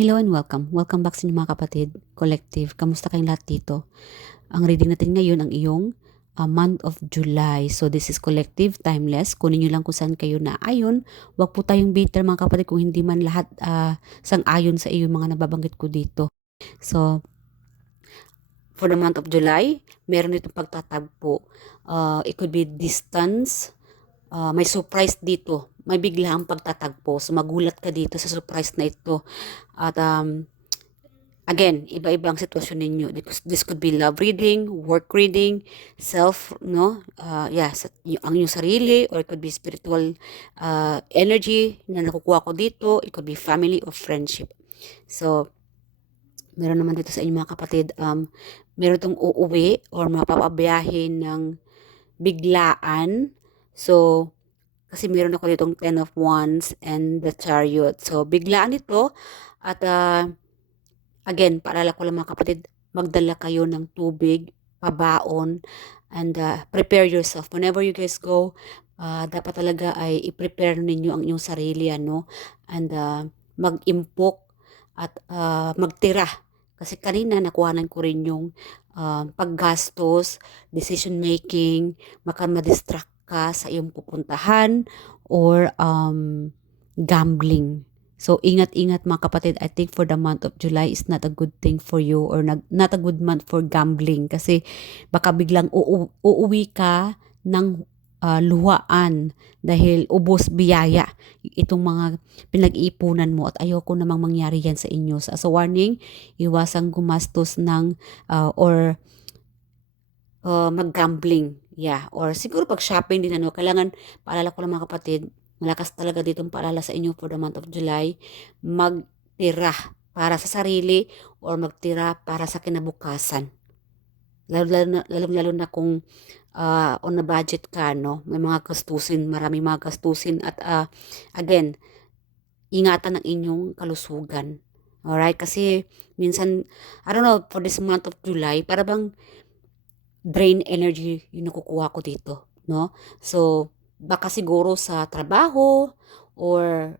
Hello and welcome. Welcome back sa inyo mga kapatid, collective. Kamusta kayong lahat dito? Ang reading natin ngayon ang iyong month of July. So this is collective, timeless. Kunin nyo lang kung saan kayo na ayon. Huwag po tayong bitter mga kapatid kung hindi man lahat sang-ayon sa iyo mga nababanggit ko dito. So for the month of July, meron itong pagtatagpo. It could be distance. May surprise dito. May bigla ang pagtatagpo. So magulat ka dito sa surprise na ito. At again, iba-iba ang sitwasyon ninyo. This could be love reading, work reading, self, no? Ang inyong sarili, or it could be spiritual energy na nakukuha ko dito. It could be family or friendship. So, meron naman dito sa inyo mga kapatid, meron itong uuwi or mapapabiyahin ng biglaan. So, kasi meron ako ditong 10 of Wands and the Chariot. So, biglaan ito at again, paalala ko lang mga kapatid, magdala kayo ng tubig, pabaon, and prepare yourself. Whenever you guys go, dapat talaga ay i-prepare ninyo ang inyong sarili, ano? And mag-impok at magtira. Kasi kanina nakuhanan ko rin yung paggastos, decision making, madistract ka sa iyong pupuntahan, or gambling. So, ingat-ingat mga kapatid. I think for the month of July is not a good thing for you, or not a good month for gambling. Kasi baka biglang uuwi ka ng luhaan dahil ubos biyaya itong mga pinag-iipunan mo, at ayoko namang mangyari yan sa inyo. So, as a warning, iwasang gumastos ng or mag-gambling. Yeah. Or siguro pag shopping din, kailangan, paalala ko lang mga kapatid, malakas talaga ditong paalala sa inyo for the month of July, magtira para sa sarili or magtira para sa kinabukasan. Lalo na kung on a budget ka, no? May mga gastusin, maraming mga gastusin, at again, ingatan ang inyong kalusugan. Alright? Kasi minsan, I don't know, for this month of July, para bang drain energy yung nakukuha ko dito, no? So, baka siguro sa trabaho, or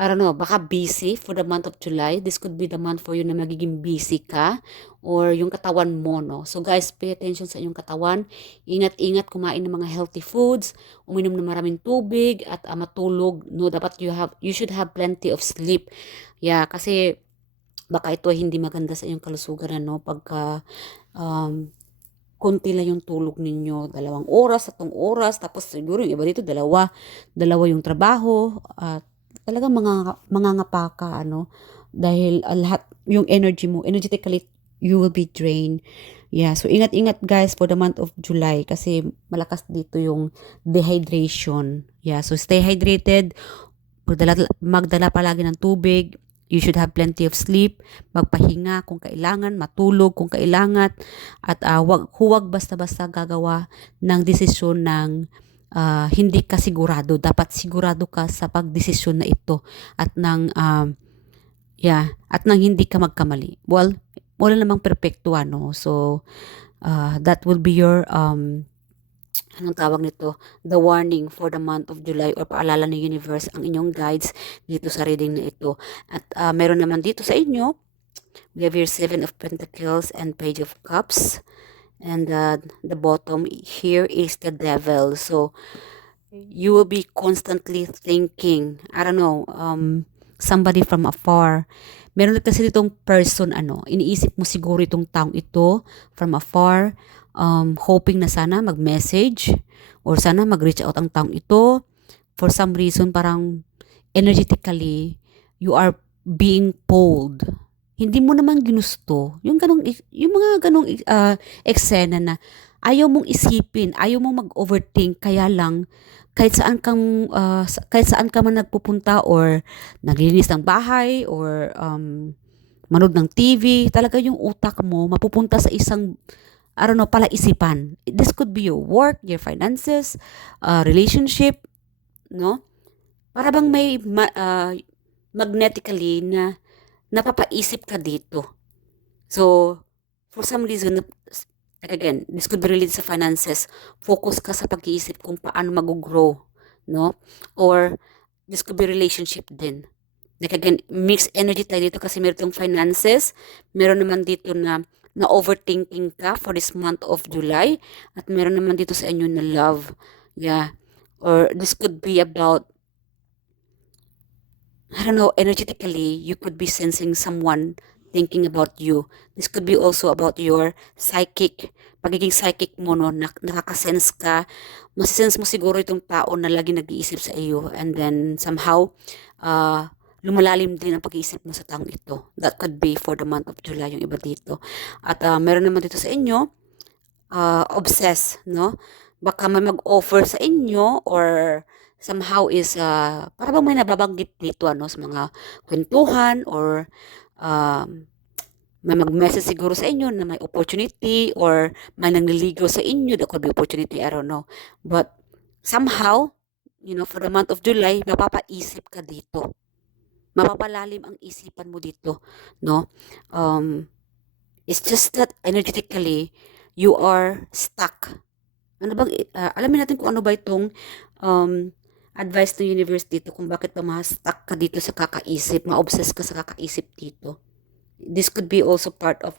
I don't know, baka busy for the month of July. This could be the month for you na magiging busy ka, or yung katawan mo, no? So guys, pay attention sa inyong katawan. Ingat-ingat, kumain ng mga healthy foods, uminom ng maraming tubig, at matulog, no? Dapat you should have plenty of sleep. Yeah, kasi baka ito ay hindi maganda sa inyong kalusugan, no? Pagka konti lang yung tulog ninyo, 2 oras, 3 oras, tapos siguro yung iba dito, dalawa yung trabaho, at talagang mangangapa ka, dahil lahat, yung energy mo, energetically, you will be drained. Yeah, so ingat-ingat guys for the month of July, kasi malakas dito yung dehydration. Yeah, so stay hydrated, magdala palagi ng tubig. You should have plenty of sleep, magpahinga kung kailangan, matulog kung kailangan, at huwag basta-basta gagawa ng desisyon ng hindi ka sigurado. Dapat sigurado ka sa pagdesisyon na ito, at at nang hindi ka magkamali. Well, wala namang perpekto, So, that will be your anong tawag nito, the warning for the month of July, or paalala ng universe, ang inyong guides dito sa reading na ito. At meron naman dito sa inyo, we have here 7 of Pentacles and Page of Cups, and the bottom here is the Devil. So you will be constantly thinking, I don't know, somebody from afar. Meron kasi ditong person, iniisip mo siguro itong taong ito from afar, hoping na sana mag-message or sana mag-reach out ang taong ito. For some reason, parang energetically, you are being pulled. Hindi mo naman ginusto. Yung mga ganong eksena na ayaw mong isipin, ayaw mong mag-overthink, kaya lang, kahit saan ka man nagpupunta, or naglilinis ng bahay, or manood ng TV, talaga yung utak mo mapupunta sa isang, I don't know, palaisipan. This could be your work, your finances, relationship, no? Para bang may magnetically na napapaisip ka dito. So, for some reason, again, this could be related sa finances. Focus ka sa pag-iisip kung paano mag-grow, no? Or this could be relationship din. Like again, mixed energy tayo dito kasi meron itong finances, meron naman dito na overthinking ka for this month of July, at meron naman dito sa inyo na love. Yeah. Or this could be about, I don't know, energetically, you could be sensing someone thinking about you. This could be also about your pagiging psychic mo, no, nakakasense ka. Masisense mo siguro itong tao na lagi nag-iisip sa iyo, and then somehow, lumalalim din ang pag-iisip mo sa taong ito. That could be for the month of July, yung iba dito. At meron naman dito sa inyo, obsessed, no? Baka may mag-offer sa inyo, or somehow is para bang may nababanggit dito ano sa mga kwentuhan, or um, may mag-message siguro sa inyo na may opportunity, or may nangliligaw sa inyo, that could be opportunity, I don't know. But somehow, for the month of July, mapapaisip ka dito. Mapapalalim ang isipan mo dito, no? It's just that energetically, you are stuck. Ano bang, alamin natin kung ano ba itong um, advice ng universe dito, kung bakit pa ma-stuck ka dito sa kakaisip, ma-obsess ka sa kakaisip dito. This could be also part of,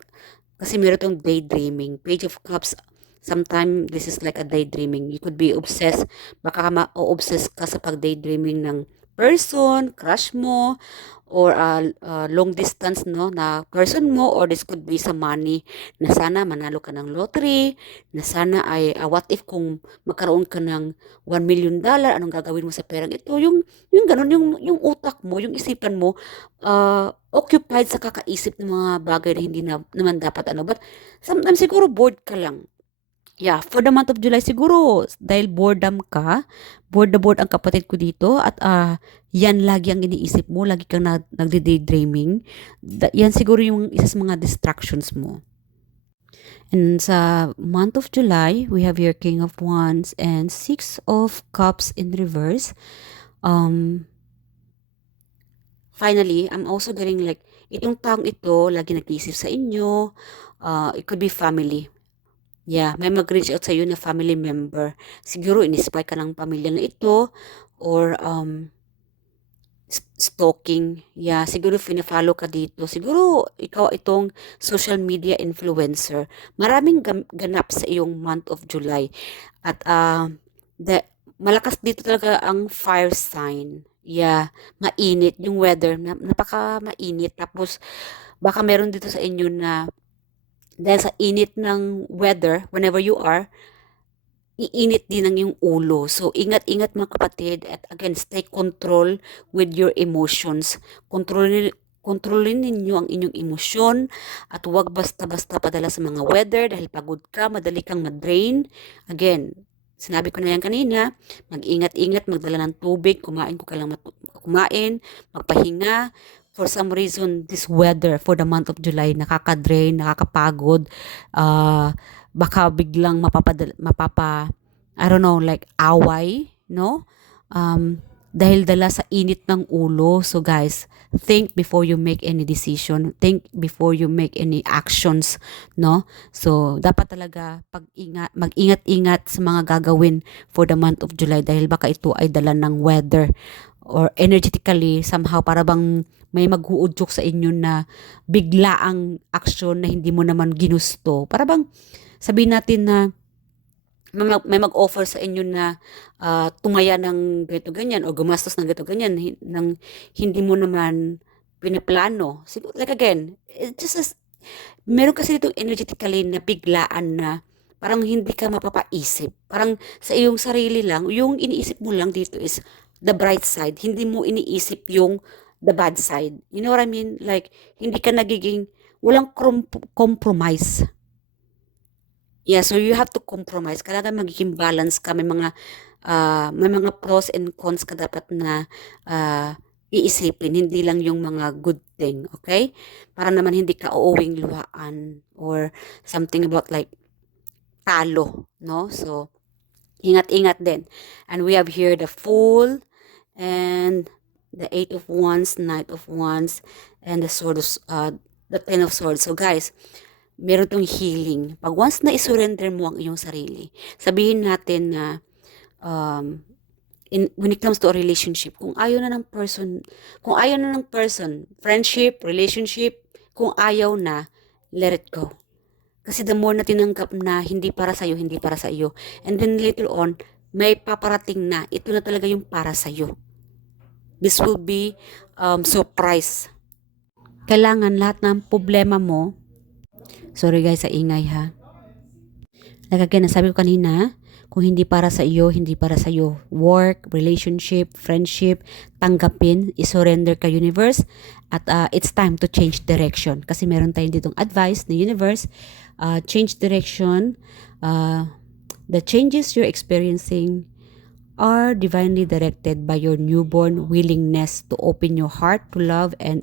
kasi meron itong daydreaming. Page of Cups, sometimes this is like a daydreaming. You could be obsessed, baka ma-obsess ka sa pag-daydreaming ng person, crush mo, or long distance, no, na person mo, or this could be sa money, na sana manalo ka ng lottery, na sana ay what if kung magkaroon ka ng $1 million, anong gagawin mo sa perang ito, yung ganun, yung utak mo, yung isipan mo, occupied sa kakaisip ng mga bagay na hindi naman dapat ano, but sometimes siguro bored ka lang. Yeah, for the month of July siguro, dahil bored na bored ang kapatid ko dito, at yan lagi ang iniisip mo, lagi kang nagde-daydreaming. Yan siguro yung isa sa mga distractions mo. And sa month of July, we have your King of Wands and Six of Cups in reverse. Finally, I'm also getting like, itong taong ito, lagi nag-iisip sa inyo. It could be family. Yeah, may mag-reach out sa iyo na family member. Siguro in-spy ka ng pamilya na ito, or stalking. Yeah, siguro fina-follow ka dito. Siguro ikaw itong social media influencer. Maraming ganap sa iyong month of July. At malakas dito talaga ang fire sign. Yeah, mainit yung weather, napaka mainit. Tapos baka meron dito sa inyo na dahil sa init ng weather, whenever you are, iinit din ang yung ulo. So, ingat-ingat mga kapatid, at again, stay control with your emotions. Kontrolin ninyo ang inyong emosyon, at huwag basta-basta padala sa mga weather dahil pagod ka, madali kang ma-drain. Again, sinabi ko na yan kanina, mag-ingat-ingat, magdala ng tubig, kumain, magpahinga. For some reason, this weather for the month of July, nakaka-drain, nakakapagod, baka biglang I don't know, like away, no? Dahil dala sa init ng ulo. So guys, think before you make any decision. Think before you make any actions, no? So, dapat talaga mag-ingat-ingat sa mga gagawin for the month of July, dahil baka ito ay dala ng weather, or energetically, somehow para bang may mag-uudyok sa inyo na biglaang action na hindi mo naman ginusto. Para bang sabihin natin na may mag-offer sa inyo na tumaya ng ganito ganyan, o gumastos ng ganito ganyan, nang hindi mo naman pinaplano. Siguro, like again, meron kasi dito energetically na biglaan na parang hindi ka mapapaisip. Parang sa iyong sarili lang, yung iniisip mo lang dito is the bright side. Hindi mo iniisip yung the bad side. You know what I mean? Like, hindi ka walang compromise. Yeah, so you have to compromise. Kailangan magiging balance ka. May mga pros and cons ka dapat na iisipin. Hindi lang yung mga good thing, okay? Para naman hindi ka uuwing luhaan, or something about like talo, no? So, ingat-ingat din. And we have here the Fool, and the Eight of Wands, Knight of Wands, and the Ten of Swords. So guys, meron tong healing. Pag once na isurrender mo ang iyong sarili, sabihin natin na when it comes to a relationship, kung ayaw na ng person, friendship, relationship, kung ayaw na, let it go. Kasi the more na tinanggap na hindi para sa'yo, hindi para sa iyo. And then later on, may paparating na, ito na talaga yung para sa'yo. This will be surprise. Kailangan lahat ng problema mo, sorry guys sa ingay ha. Like again, nasabi ko kanina, kung hindi para sa iyo, hindi para sa iyo. Work, relationship, friendship, tanggapin, isurrender ka universe. At it's time to change direction. Kasi meron tayong ditong advice ni universe. Change direction. The changes you're experiencing are divinely directed by your newborn willingness to open your heart to love and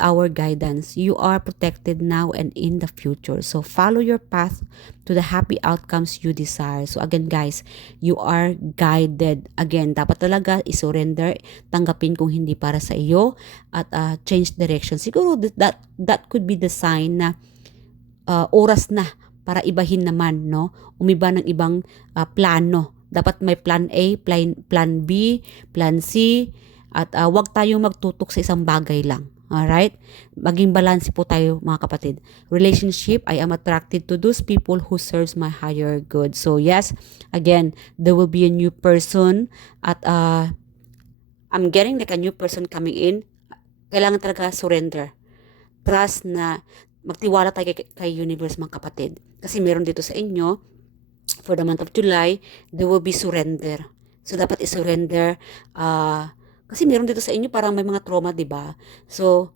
our guidance. You are protected now and in the future. So follow your path to the happy outcomes you desire. So again guys, you are guided. Again, dapat talaga isurrender, tanggapin kung hindi para sa iyo at change direction. Siguro that could be the sign na oras na para ibahin naman, no? Umiba ng ibang plano. Dapat may plan A, plan B, plan C, at wag tayong magtutok sa isang bagay lang. Alright? Maging balance po tayo mga kapatid. Relationship, I am attracted to those people who serves my higher good. So yes, again, there will be a new person at I'm getting like a new person coming in. Kailangan talaga surrender. Trust na magtiwala tayo kay universe mga kapatid. Kasi meron dito sa inyo, for the month of July, there will be surrender. So, dapat i-surrender. Kasi meron dito sa inyo parang may mga trauma, di ba? So,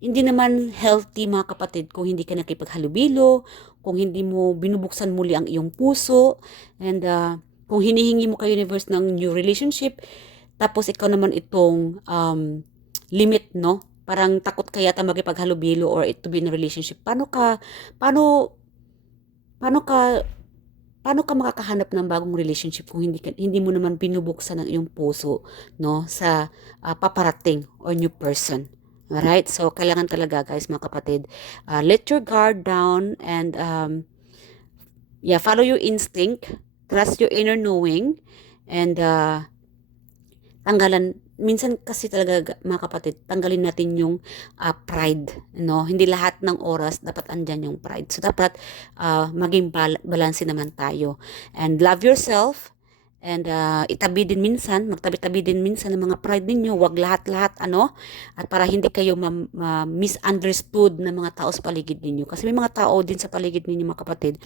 hindi naman healthy mga kapatid kung hindi ka nakipaghalubilo, kung hindi mo binubuksan muli ang iyong puso, and kung hinihingi mo kay universe ng new relationship, tapos ikaw naman itong limit, no? Parang takot ka yata magipaghalubilo or to be in a relationship. Paano ka makakahanap ng bagong relationship kung hindi mo naman binubuksan ang iyong puso, no, sa paparating or new person. Alright? So kailangan talaga guys mga kapatid, let your guard down and follow your instinct, trust your inner knowing, and minsan kasi talaga mga kapatid, tanggalin natin yung pride, no? Hindi lahat ng oras dapat andyan yung pride. So dapat maging balanse naman tayo. And love yourself, and magtabi-tabi din minsan ng mga pride ninyo, wag lahat-lahat, at para hindi kayo misunderstood ng mga tao sa paligid ninyo. Kasi may mga tao din sa paligid ninyo mga kapatid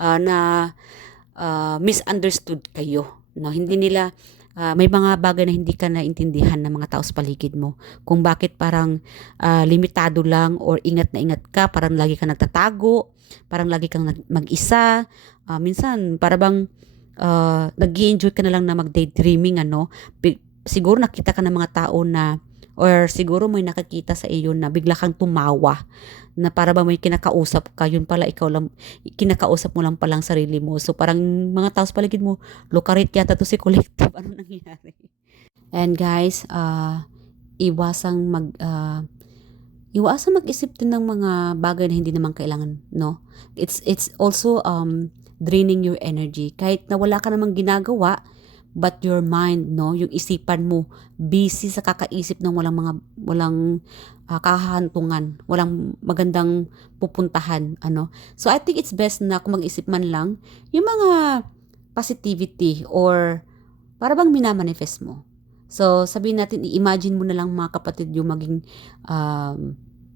na misunderstood kayo, no? Hindi nila may mga bagay na hindi ka naintindihan ng mga tao sa paligid mo. Kung bakit parang limitado lang or ingat na ingat ka, parang lagi kang nagtatago, parang lagi kang mag-isa. Minsan, parang nag-i-enjoy ka na lang na mag-daydreaming, siguro nakita ka ng mga tao na, or siguro may nakakita sa iyo na bigla kang tumawa, na para ba may kinakausap ka, yun pala ikaw lang, kinakausap mo lang palang sarili mo. So parang mga tao sa paligid mo, lokarit yata to si collective, ano nangyayari? And guys, iwasang mag-isip din ng mga bagay na hindi naman kailangan, no? It's also draining your energy. Kahit na wala ka namang ginagawa, but your mind, no, yung isipan mo busy sa kakaisip ng walang kahantungan, walang magandang pupuntahan, So I think it's best na kung mag-isip man lang yung mga positivity or para bang minamanifest mo. So sabihin natin, i-imagine mo na lang mga kapatid yung maging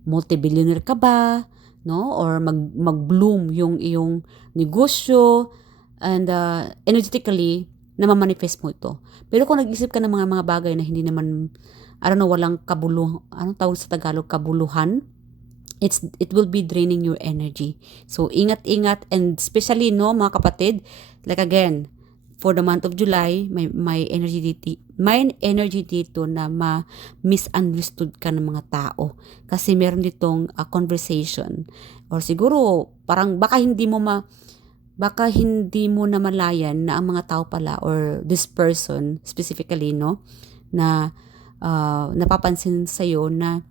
multi-billionaire ka ba, no? Or mag-bloom yung iyong negosyo, and energetically namamanifest mo ito. Pero kung nag-isip ka ng mga bagay na hindi naman, walang anong tawag sa Tagalog, kabuluhan, it will be draining your energy. So, ingat-ingat, and especially, no, mga kapatid, like again, for the month of July, may energy dito na misunderstood ka ng mga tao. Kasi meron ditong conversation, or siguro, parang baka hindi mo namalayan na ang mga tao pala or this person specifically, no, na napapansin sa'yo na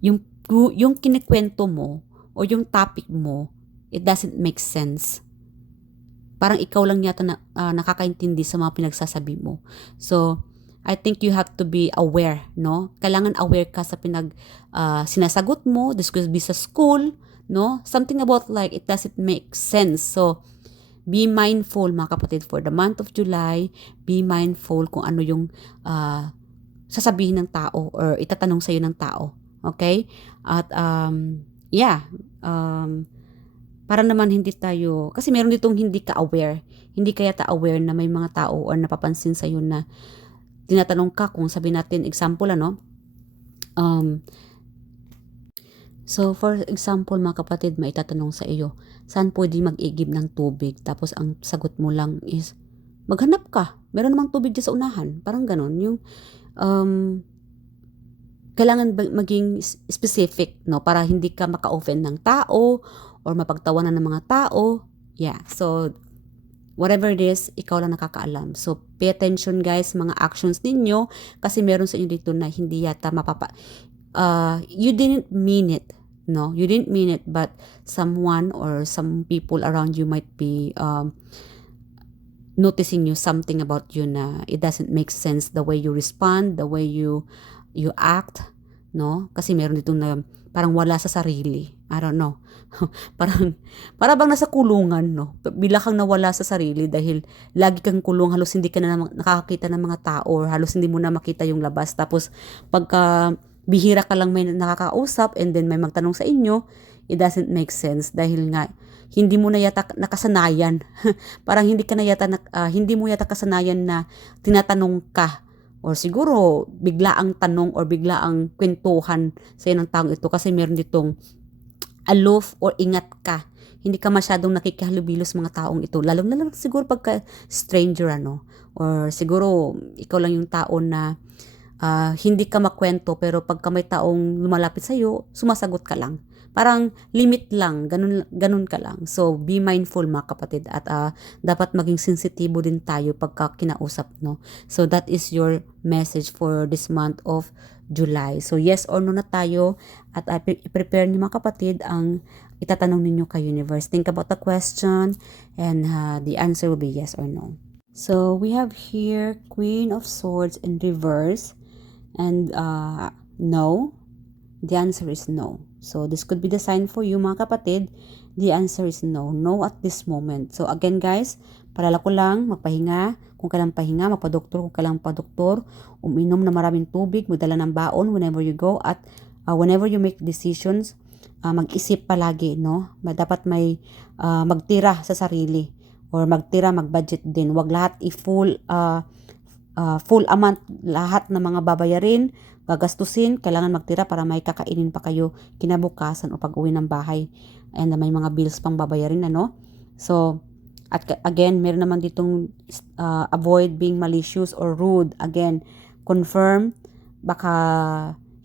yung kinikwento mo o yung topic mo, it doesn't make sense. parang ikaw lang yata na, nakakaintindi sa mga pinagsasabi mo. So, I think you have to be aware, no? Kailangan aware ka sa sinasagot mo. This could be sa school, no? Something about like it doesn't make sense. So, be mindful mga kapatid for the month of July. Be mindful kung ano yung sasabihin ng tao or itatanong sa'yo ng tao. Okay? At yeah, para naman hindi tayo, kasi meron ditong hindi ka aware. Hindi ka yata aware na may mga tao or napapansin sa'yo na tinatanong ka kung sabi natin, example, so for example mga kapatid, may itatanong sa iyo, saan pwede mag-igib ng tubig? Tapos ang sagot mo lang is, maghanap ka. Meron namang tubig dyan sa unahan. Parang ganon. Yung, kailangan maging specific, no? Para hindi ka maka-offend ng tao or mapagtawanan ng mga tao. Yeah. So, whatever it is, ikaw lang nakakaalam. So, pay attention guys, mga actions ninyo, kasi meron sa inyo dito na hindi yata you didn't mean it, no? You didn't mean it, but someone or some people around you might be noticing you something about you na it doesn't make sense, the way you respond, the way you act, no? Kasi meron dito na parang wala sa sarili. I don't know. Parang bang nasa kulungan, no? Bila kang nawala sa sarili dahil lagi kang kulong, halos hindi ka na nakakakita ng mga tao or halos hindi mo na makita yung labas. Tapos pagka bihira ka lang may nakakausap and then may magtanong sa inyo, it doesn't make sense dahil nga hindi mo na yata nakasanayan. Parang hindi mo yata kasanayan na tinatanong ka. Or siguro, bigla ang tanong or bigla ang kwentuhan sa ng taong ito kasi meron ditong aloof or ingat ka. Hindi ka masyadong nakikihalubilo sa mga taong ito. Lalo siguro pagka stranger, or siguro ikaw lang yung tao na hindi ka makwento pero pagka may taong lumalapit sa'yo, sumasagot ka lang. Parang limit lang, ganun ka lang. So, be mindful mga kapatid at dapat maging sensitibo din tayo pagka kinausap, no? So, that is your message for this month of July. So, yes or no na tayo at i-prepare niyo mga kapatid ang itatanong ninyo kay universe. Think about the question and the answer will be yes or no. So, we have here Queen of Swords in reverse and no. The answer is no. So, this could be the sign for you mga kapatid. The answer is no. No at this moment. So, again guys, palala ko lang, magpahinga. Kung kailang pahinga, magpa-doktor. Kung kailang pa-doktor, uminom na maraming tubig, magdala ng baon whenever you go. At whenever you make decisions, mag-isip palagi, no? Dapat may magtira sa sarili. Or mag-budget din. Huwag lahat full amount, lahat ng mga babayarin, gagastusin, kailangan magtira para may kakainin pa kayo kinabukasan o pag-uwi ng bahay. And may mga bills pang babayarin, So, at again, meron naman ditong avoid being malicious or rude. Again, confirm, baka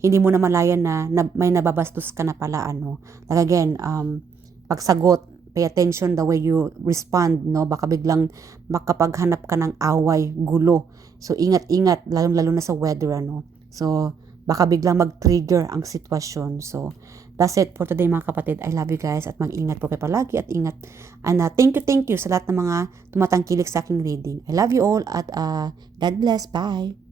hindi mo na malayan na may nababastos ka na pala, Like again, pagsagot, pay attention the way you respond, Baka biglang makapaghanap ka ng away, gulo. So, ingat-ingat, lalong-lalo na sa weather, So, baka biglang mag-trigger ang sitwasyon. So, that's it for today mga kapatid. I love you guys at mag-ingat po kayo palagi at ingat. And thank you sa lahat ng mga tumatangkilik sa aking reading. I love you all at God bless. Bye!